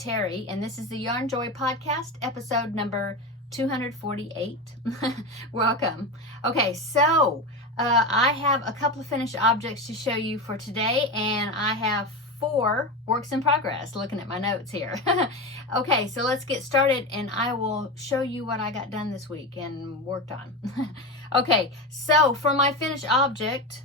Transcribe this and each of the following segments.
Terry, and this is the Yarnjoy podcast, episode number 248. Welcome. Okay, so I have a couple of finished objects to show you for today, and I have 4 works in progress, looking at my notes here. Okay, so let's get started, and I will show you what I got done this week and worked on. Okay, so for my finished object,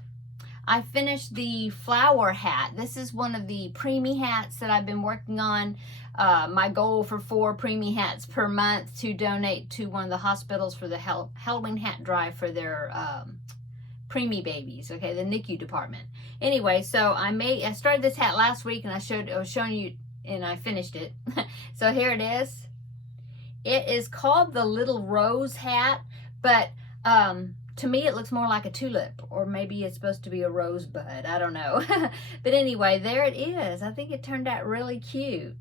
I finished the flower hat. This is one of the preemie hats that I've been working on. My goal for 4 preemie hats per month to donate to one of the hospitals for the Halloween hat drive for their preemie babies, okay, the NICU department. Anyway, so I started this hat last week, and I was showing you, and I finished it. So here it is. It is called the Little Rose hat, but to me, it looks more like a tulip, or maybe it's supposed to be a rosebud. I don't know. But anyway, there it is. I think it turned out really cute.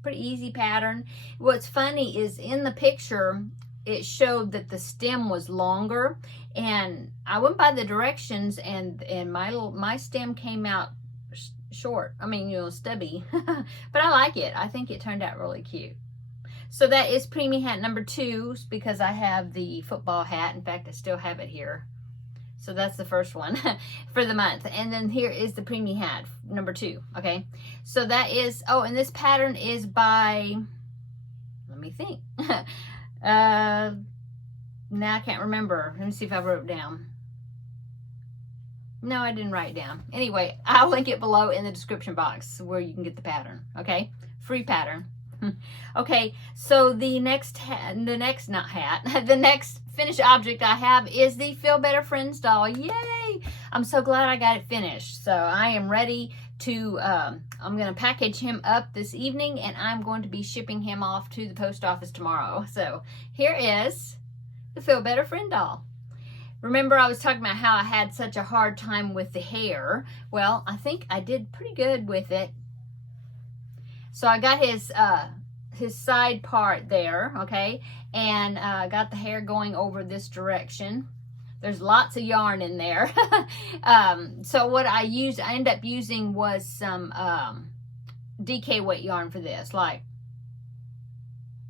Pretty easy pattern. What's funny is in the picture, it showed that the stem was longer, and I went by the directions, and my stem came out short. I mean, stubby. But I like it. I think it turned out really cute. So that is preemie hat number 2, because I have the football hat. In fact, I still have it here. So that's the first one for the month. And then here is the preemie hat number 2, okay? So that is, oh, and this pattern is by, let me think. Now I can't remember. Let me see if I wrote it down. No, I didn't write it down. Anyway, I'll link it below in the description box where you can get the pattern, okay? Free pattern. Okay, so the next finished object I have is the Feel Better Friends doll. Yay! I'm so glad I got it finished. So I am ready to, I'm going to package him up this evening, and I'm going to be shipping him off to the post office tomorrow. So here is the Feel Better Friend doll. Remember, I was talking about how I had such a hard time with the hair. Well, I think I did pretty good with it. So I got his side part there, okay, and got the hair going over this direction. There's lots of yarn in there. So what I ended up using was some DK weight yarn for this, like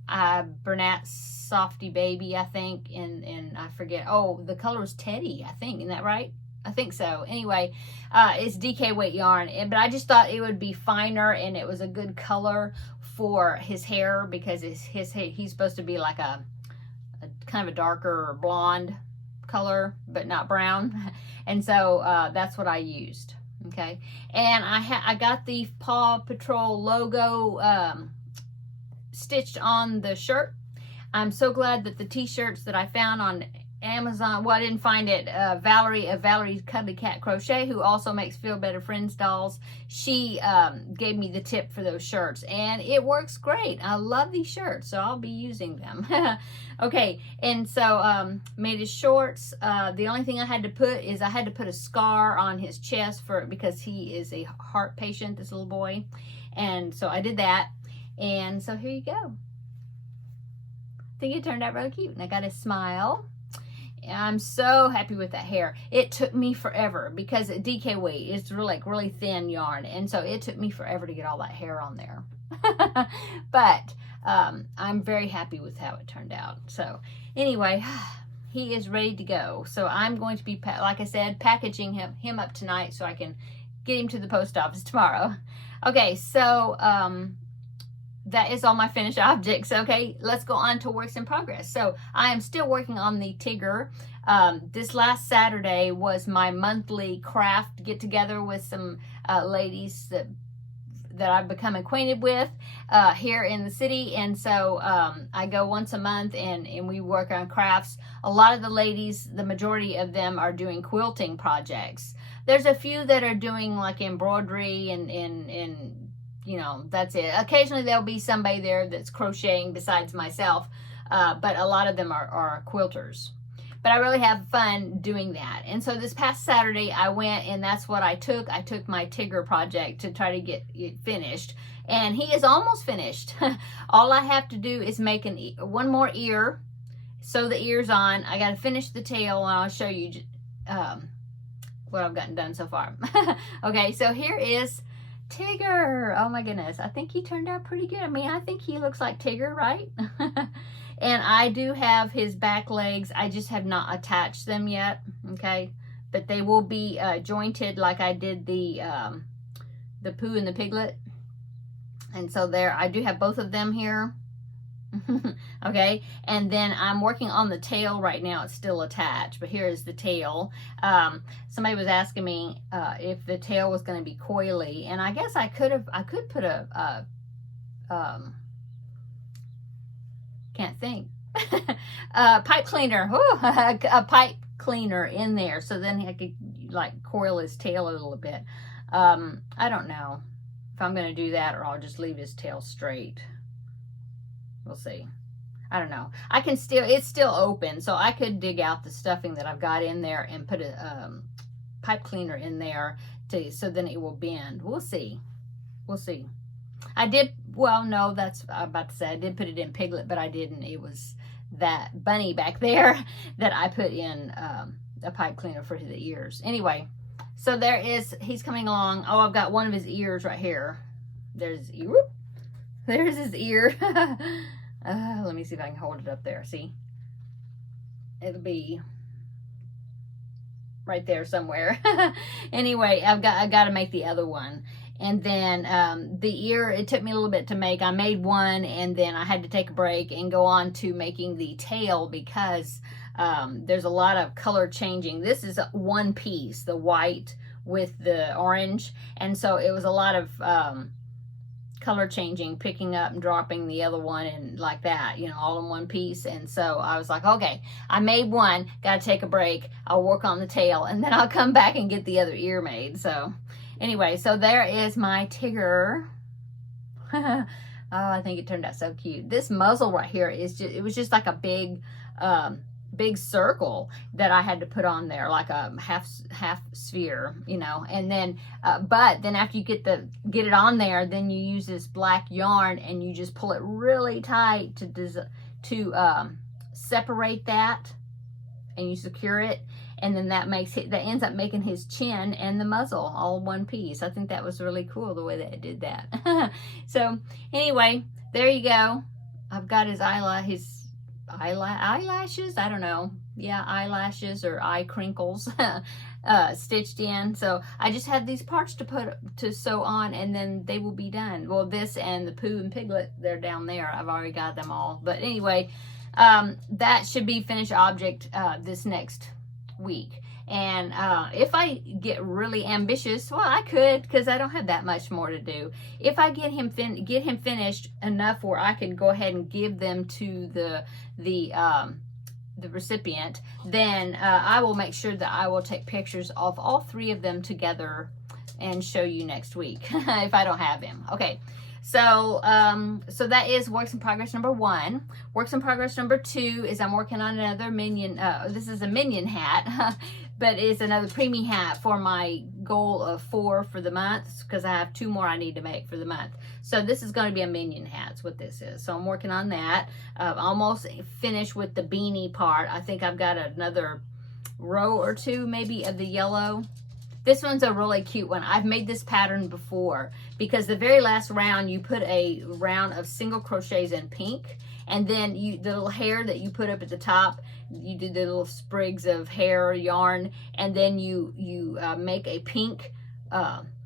Bernat Softy Baby, I think, and I forget. Oh, the color was Teddy, I think. Isn't that right? I think so. Anyway, it's DK weight yarn, but I just thought it would be finer, and it was a good color for his hair, because his hair, he's supposed to be like a kind of a darker blonde color, but not brown. And so that's what I used. Okay, and I got the Paw Patrol logo stitched on the shirt. I'm so glad that the t-shirts that I found on Amazon, well, I didn't find it, Valerie of Valerie's Cuddly Cat Crochet, who also makes Feel Better Friends dolls, she gave me the tip for those shirts, and it works great. I love these shirts, so I'll be using them. Okay, and so made his shorts. The only thing I had to put is I had to put a scar on his chest because he is a heart patient, this little boy, and so I did that, and so here you go. I think it turned out really cute, and I got a smile. I'm so happy with that hair. It took me forever because DK weight is really thin yarn, and so it took me forever to get all that hair on there. But I'm very happy with how it turned out. So anyway, he is ready to go. So I'm going to be, like I said, packaging him up tonight so I can get him to the post office tomorrow. Okay, so that is all my finished objects. Okay, let's go on to works in progress. So I am still working on the Tigger. This last Saturday was my monthly craft get together with some ladies that I've become acquainted with here in the city. And so I go once a month, and we work on crafts. A lot of the ladies, the majority of them, are doing quilting projects. There's a few that are doing like embroidery and that's it. Occasionally there'll be somebody there that's crocheting besides myself, but a lot of them are quilters. But I really have fun doing that. And so this past Saturday I went, and that's what I took. I took my Tigger project to try to get it finished. And he is almost finished. All I have to do is make one more ear, sew the ears on. I got to finish the tail, and I'll show you what I've gotten done so far. Okay, so here is Tigger. Oh my goodness. I think he turned out pretty good. I mean, I think he looks like Tigger, right? And I do have his back legs. I just have not attached them yet, okay? But they will be jointed like I did the Pooh and the Piglet. And so there, I do have both of them here. Okay, and then I'm working on the tail right now. It's still attached, but here is the tail. Somebody was asking me if the tail was going to be coily, and I guess I could put a can't think pipe cleaner. Ooh, a pipe cleaner in there, so then I could like coil his tail a little bit. I don't know if I'm going to do that, or I'll just leave his tail straight. We'll see. I don't know. I can still, it's still open, so I could dig out the stuffing that I've got in there and put a pipe cleaner in there so then it will bend. We'll see. We'll see. I did, well, no, that's, I'm about to say, I did put it in Piglet, but I didn't. It was that bunny back there that I put in a pipe cleaner for the ears. Anyway, so there is, he's coming along. Oh, I've got one of his ears right here. There's his ear. Whoop. There's his ear. Let me see if I can hold it up there. See? It'll be right there somewhere. Anyway, I got to make the other one. And then the ear, it took me a little bit to make. I made one, and then I had to take a break and go on to making the tail because there's a lot of color changing. This is one piece, the white with the orange. And so it was a lot of color changing, picking up and dropping the other one and like that, you know, all in one piece. And so I was like, okay, I made one, got to take a break. I'll work on the tail, and then I'll come back and get the other ear made. So anyway, so there is my Tigger. Oh, I think it turned out so cute. This muzzle right here is just, it was just like a big, big circle that I had to put on there, like a half sphere, you know. And then, but then after you get it on there, then you use this black yarn and you just pull it really tight to separate that, and you secure it. And then that ends up making his chin and the muzzle all one piece. I think that was really cool the way that it did that. So anyway, there you go. I've got his eyelashes, I don't know. Yeah, eyelashes or eye crinkles stitched in. So I just had these parts to sew on, and then they will be done. Well, this and the Pooh and Piglet, they're down there. I've already got them all. But anyway, that should be finished object this next week. And if I get really ambitious, well, I could, because I don't have that much more to do. If I get him finished enough where I can go ahead and give them to the recipient, then I will make sure that I will take pictures of all three of them together and show you next week if I don't have him. Okay. So, so that is works in progress number 1. Works in progress number 2 is I'm working on another Minion. This is a Minion hat, but it's another preemie hat for my goal of 4 for the month, because I have 2 more I need to make for the month. So this is going to be a Minion hat. That's what this is. So I'm working on that. Almost finished with the beanie part. I think I've got another row or 2 maybe of the yellow. This one's a really cute one. I've made this pattern before, because the very last round you put a round of single crochets in pink, and then the little hair that you put up at the top, you do the little sprigs of hair yarn, and then you make a pink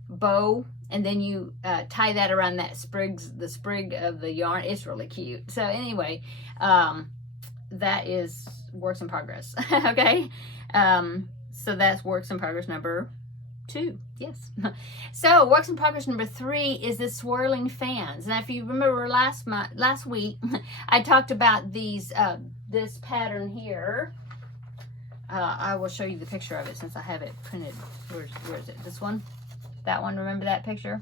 bow, and then you tie that around the sprig of the yarn. It's really cute. So anyway, that is works in progress. Okay, so that's works in progress number 2. Yes. So works in progress number 3 is the swirling fans. Now, if you remember last week, I talked about these this pattern here. I will show you the picture of it since I have it printed. Where is it? This one? That one? Remember that picture?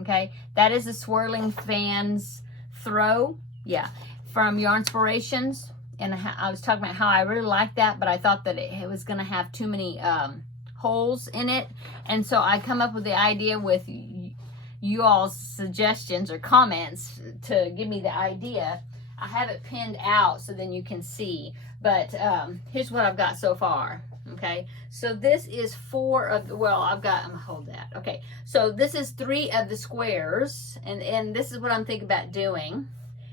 Okay. That is the swirling fans throw. Yeah. From Yarnspirations. And I was talking about how I really liked that, but I thought that it was going to have too many holes in it. And so I come up with the idea with you all's suggestions or comments to give me the idea I have it pinned out so then you can see. But here's what I've got so far. Okay, so this is 4 of the, well, I'm gonna hold that. Okay, so this is 3 of the squares, and this is what I'm thinking about doing.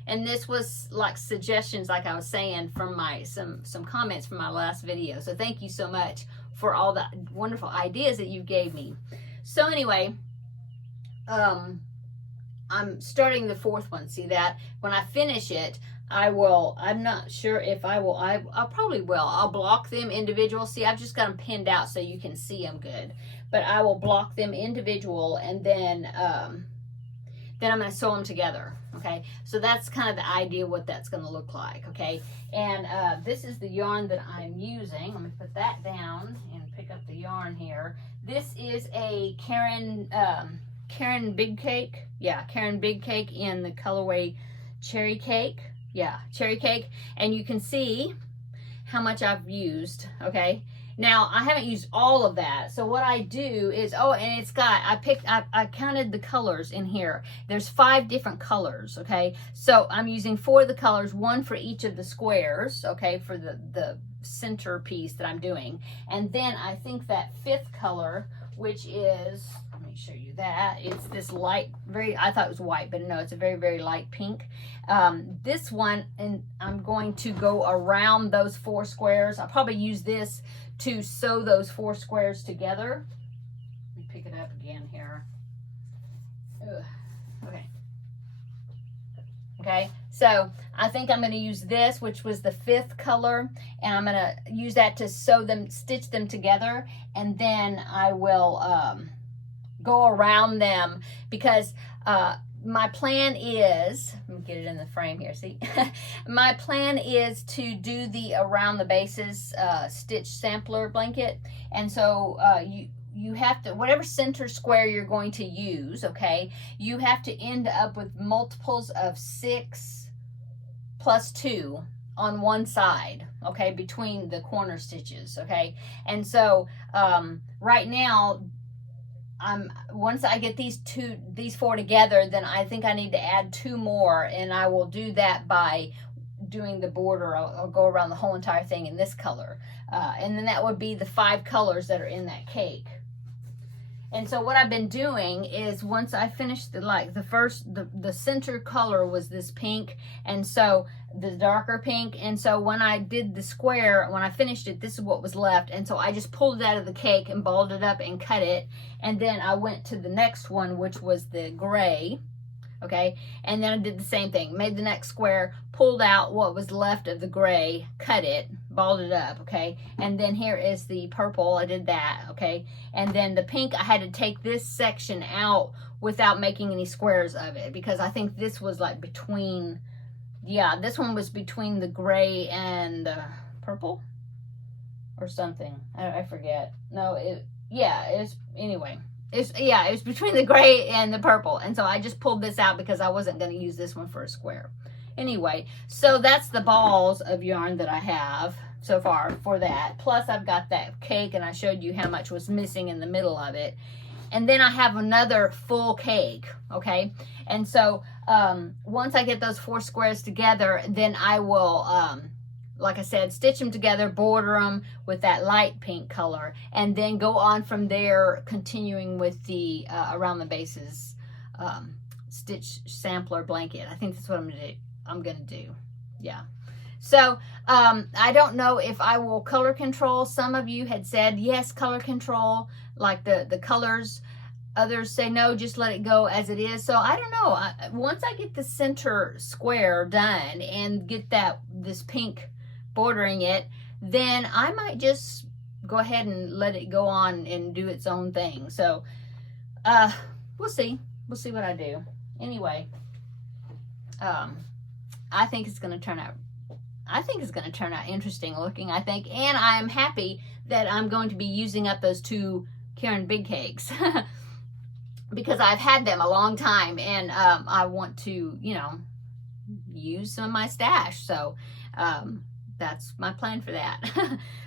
And this was like suggestions, like I was saying, from my some comments from my last video. So thank you so much for all the wonderful ideas that you gave me. So anyway, I'm starting the 4th one. See that? When I finish it, I will, I'm not sure if I will, I probably will. I'll block them individual. See, I've just got them pinned out so you can see them good. But I will block them individual, and then I'm going to sew them together. Okay, so that's kind of the idea what that's going to look like. Okay, and this is the yarn that I'm using. Let me put that down and pick up the yarn here. This is a Karen Big Cake. Yeah, Karen Big Cake in the colorway Cherry Cake. Yeah, Cherry Cake. And you can see how much I've used. Okay, now I haven't used all of that. So what I do is, oh, and it's got, I counted the colors in here. There's 5 different colors. Okay, so I'm using 4 of the colors, 1 for each of the squares. Okay, for the center piece that I'm doing. And then I think that 5th color, which is, let me show you that, it's this light, very, I thought it was white, but no, it's a very, very light pink. This one, and I'm going to go around those 4 squares. I'll probably use this to sew those 4 squares together. Let me pick it up again here. Ugh. Okay. Okay, so I think I'm going to use this, which was the 5th color, and I'm going to use that to sew them, stitch them together, and then I will go around them, because my plan is, let me get it in the frame here, see? My plan is to do the around the bases stitch sampler blanket, and so you have to, whatever center square you're going to use, okay, you have to end up with multiples of 6 plus 2 on one side, okay, between the corner stitches, okay. And so right now, once I get these 4 together, then I think I need to add 2 more, and I will do that by doing the border. I'll go around the whole entire thing in this color, and then that would be the 5 colors that are in that cake. And so what I've been doing is, once I finished the center color was this pink, and so the darker pink, and so when I did the square, when I finished it, this is what was left, and so I just pulled it out of the cake and balled it up and cut it, and then I went to the next one, which was the gray, okay, and then I did the same thing, made the next square, pulled out what was left of the gray, cut it, balled it up, okay, and then here is the purple, I did that, okay, and then the pink, I had to take this section out without making any squares of it, because I think this was like between, yeah, this one was between the gray and the purple or something, I forget, no, anyway. It was between the gray and the purple, and so I just pulled this out because I wasn't going to use this one for a square. Anyway, so that's the balls of yarn that I have so far for that. Plus I've got that cake, and I showed you how much was missing in the middle of it. And then I have another full cake, okay? And so once I get those 4 squares together, then I will, like I said, stitch them together, border them with that light pink color, and then go on from there, continuing with the around the bases stitch sampler blanket. I think that's what I'm gonna do. Yeah. So I don't know if I will color control. Some of you had said yes, color control, like the colors. Others say no, just let it go as it is. So I don't know. Once I get the center square done and get this pink bordering it, then I might just go ahead and let it go on and do its own thing. So we'll see what I do. Anyway, I think it's going to turn out interesting looking, I think, and I am happy that I'm going to be using up those 2 Karen Big Cakes because I've had them a long time, and I want to, you know, use some of my stash. So that's my plan for that.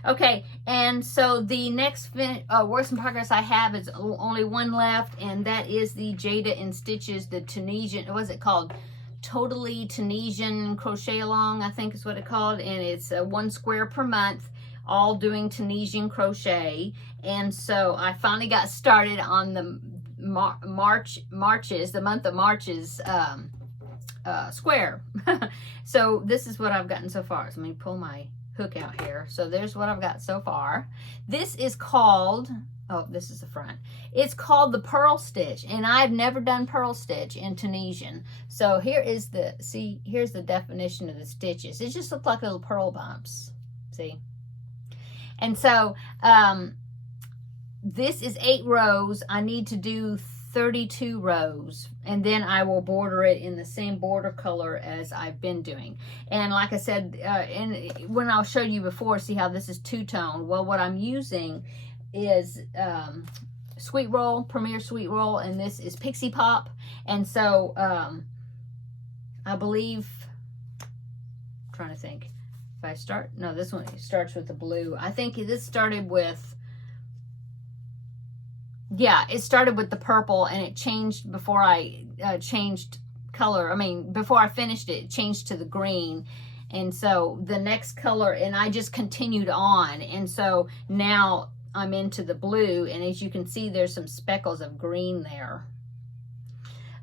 Okay, and so the next works in progress I have is only one left, and that is the Jada in Stitches, the Tunisian, what is it called? Totally Tunisian Crochet Along, I think is what it's called, and it's 1 square per month, all doing Tunisian crochet. And so I finally got started on the the month of March's square. So this is what I've gotten so far. So let me pull my hook out here. So there's what I've got so far. This is called, oh, this is the front. It's called the Purl Stitch, and I've never done Purl Stitch in Tunisian. So here is the, see, here's the definition of the stitches. It just looks like little pearl bumps, see? And so this is 8 rows. I need to do 32 rows, and then I will border it in the same border color as I've been doing. And like I said, and when I'll show you before, see how this is 2-tone. Well, what I'm using is Sweet Roll, Premier Sweet Roll, and this is Pixie Pop. And so I believe, I'm trying to think if I start, no, this one starts with the blue. I think this started with, yeah, it started with the purple, and it changed before I changed color. I mean, before I finished it, it changed to the green. And so the next color, and I just continued on. And so now I'm into the blue, and as you can see, there's some speckles of green there.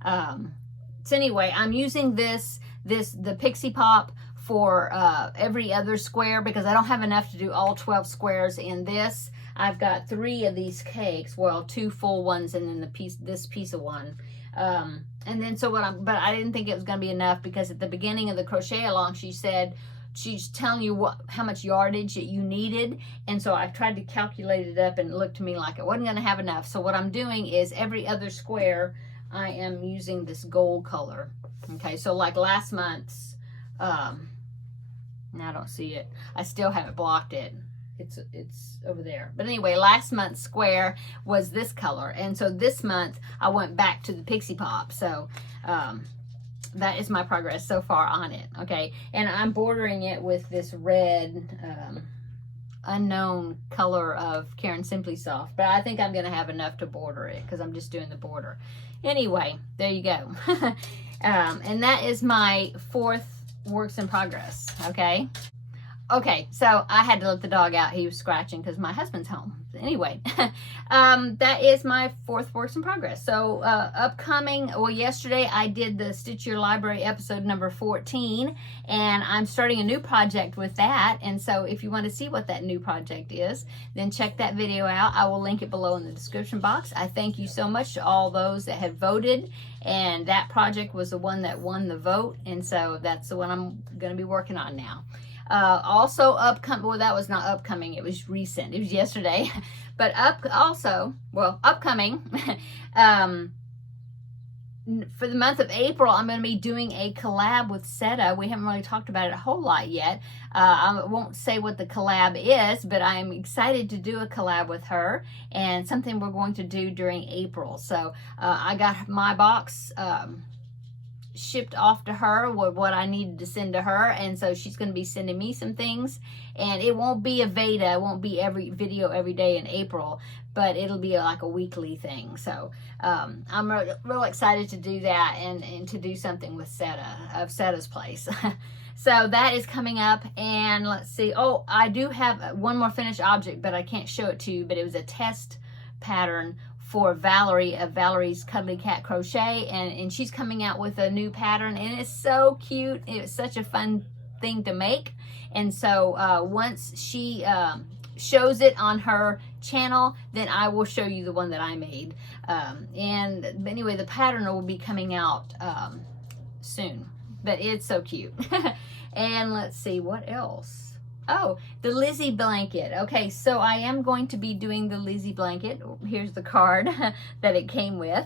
So anyway, I'm using the Pixie Pop for every other square because I don't have enough to do all 12 squares in this. I've got 3 of these cakes, well, 2 full ones, and then this piece of one. And then so but I didn't think it was going to be enough, because at the beginning of the crochet along, she said she's telling you how much yardage that you needed. And so I tried to calculate it up, and it looked to me like it wasn't going to have enough. So what I'm doing is every other square, I am using this gold color. Okay, so like last month's, now I don't see it. I still haven't blocked it. It's over there. But anyway, last month's square was this color. And so this month I went back to the Pixie Pop. So that is my progress so far on it. Okay. And I'm bordering it with this red unknown color of Karen Simply Soft. But I think I'm going to have enough to border it because I'm just doing the border. Anyway, there you go. And that is my 4th works in progress. Okay. Okay, so I had to let the dog out. He was scratching because my husband's home. Anyway, that is my 4th works in progress. So upcoming, well, yesterday I did the Stitch Your Library episode number 14, and I'm starting a new project with that. And so if you want to see what that new project is, then check that video out. I will link it below in the description box. I thank you so much to all those that have voted, and that project was the one that won the vote. And so that's the one I'm going to be working on now. Also upcoming, well, that was not upcoming, it was recent, it was yesterday, but upcoming, for the month of April, I'm going to be doing a collab with Seta. We haven't really talked about it a whole lot yet. I won't say what the collab is, but I'm excited to do a collab with her, and something we're going to do during April. So I got my box shipped off to her with what I needed to send to her, and so she's going to be sending me some things, and it won't be a Veda, it won't be every video every day in April, but it'll be like a weekly thing. So I'm real excited to do that, and to do something with Seta, of Seta's Place. So that is coming up. And let's see, oh, I do have one more finished object, but I can't show it to you, but it was a test pattern for Valerie of Valerie's Cuddly Cat Crochet, and she's coming out with a new pattern, and it's so cute. It's such a fun thing to make. And so once she shows it on her channel, then I will show you the one that I made. And anyway, the pattern will be coming out soon, but it's so cute. And let's see, what else? Oh, the Lizzy Blanket. Okay, so I am going to be doing the Lizzy Blanket. Here's the card that it came with.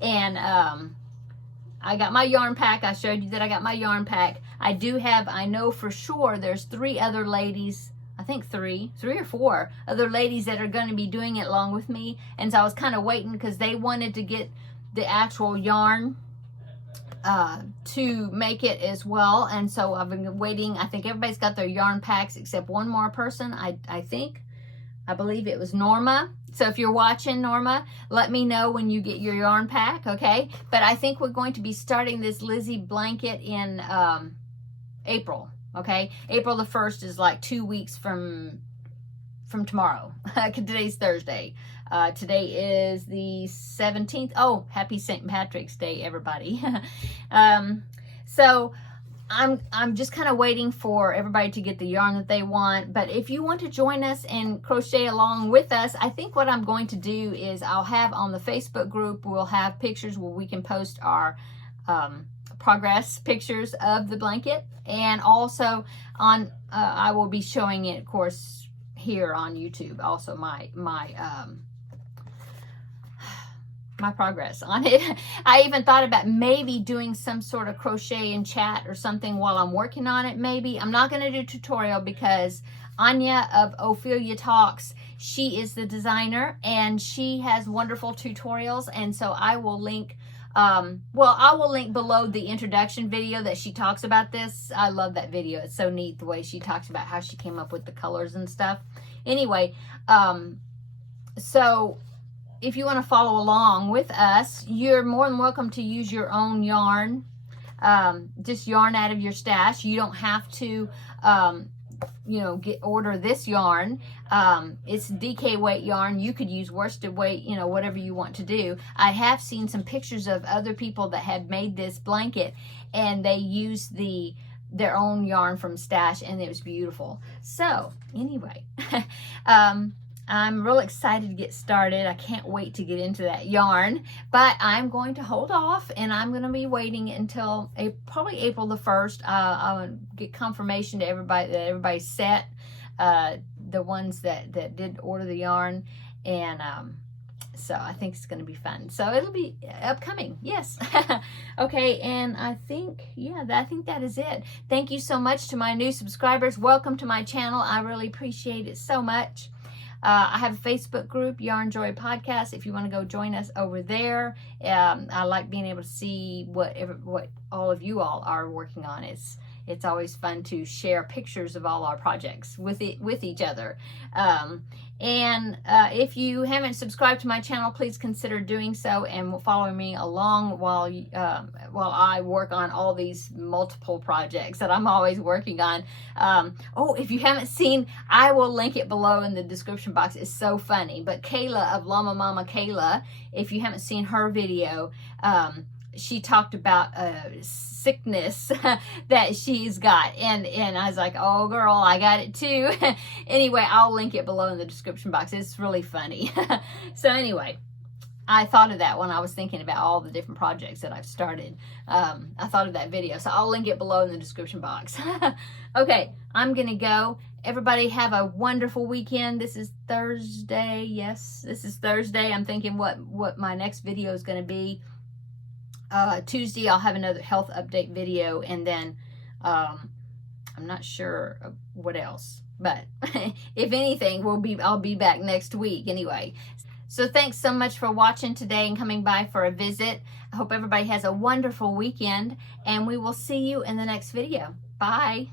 And I got my yarn pack. I showed you that I got my yarn pack. I do have, I know for sure there's 3 other ladies, I think 3 or 4 other ladies that are going to be doing it along with me. And so I was kind of waiting because they wanted to get the actual yarn to make it as well. And so I've been waiting. I think everybody's got their yarn packs except one more person. I believe it was Norma. So if you're watching, Norma, let me know when you get your yarn pack, okay? But I think we're going to be starting this Lizzy Blanket in April, okay? April the 1st is like 2 weeks from tomorrow. Today's Thursday. Today is the 17th. Oh, happy St. Patrick's Day, everybody. So I'm just kind of waiting for everybody to get the yarn that they want. But if you want to join us and crochet along with us, I think what I'm going to do is I'll have on the Facebook group, we'll have pictures where we can post our progress pictures of the blanket. And also on, I will be showing it, of course, here on YouTube. Also my progress on it. I even thought about maybe doing some sort of crochet and chat or something while I'm working on it. Maybe I'm not going to do a tutorial because Anya of Ophelia Talks, she is the designer and she has wonderful tutorials, and so I will link I will link below the introduction video that she talks about this. I love that video. It's so neat the way she talks about how she came up with the colors and stuff. Anyway, so if you want to follow along with us, you're more than welcome to use your own yarn. Just yarn out of your stash. You don't have to, order this yarn. It's DK weight yarn. You could use worsted weight, whatever you want to do. I have seen some pictures of other people that have made this blanket, and they used their own yarn from stash, and it was beautiful. So anyway, I'm real excited to get started. I can't wait to get into that yarn, but I'm going to hold off, and I'm going to be waiting until probably April the 1st. I'll get confirmation to everybody that everybody's set, the ones that did order the yarn, and so I think it's going to be fun. So it'll be upcoming, yes. Okay, and I think that is it. Thank you so much to my new subscribers. Welcome to my channel. I really appreciate it so much. I have a Facebook group, Yarnjoy Podcast, if you want to go join us over there. I like being able to see what all of you all are working on. It's always fun to share pictures of all our projects with each other. And if you haven't subscribed to my channel, please consider doing so and follow me along while I work on all these multiple projects that I'm always working on. If you haven't seen, I will link it below in the description box. It's so funny. But Kayla of Llama Mama Kayla, if you haven't seen her video, she talked about sickness that she's got, and I was like, oh girl, I got it too. Anyway, I'll link it below in the description box. It's really funny. So anyway, I thought of that when I was thinking about all the different projects that I've started. I thought of that video, so I'll link it below in the description box. Okay, I'm gonna go. Everybody have a wonderful weekend. This is Thursday. Yes, this is Thursday. I'm thinking what my next video is going to be. Tuesday I'll have another health update video, and then I'm not sure what else, but if anything, I'll be back next week anyway. So thanks so much for watching today and coming by for a visit. I hope everybody has a wonderful weekend, and we will see you in the next video. Bye.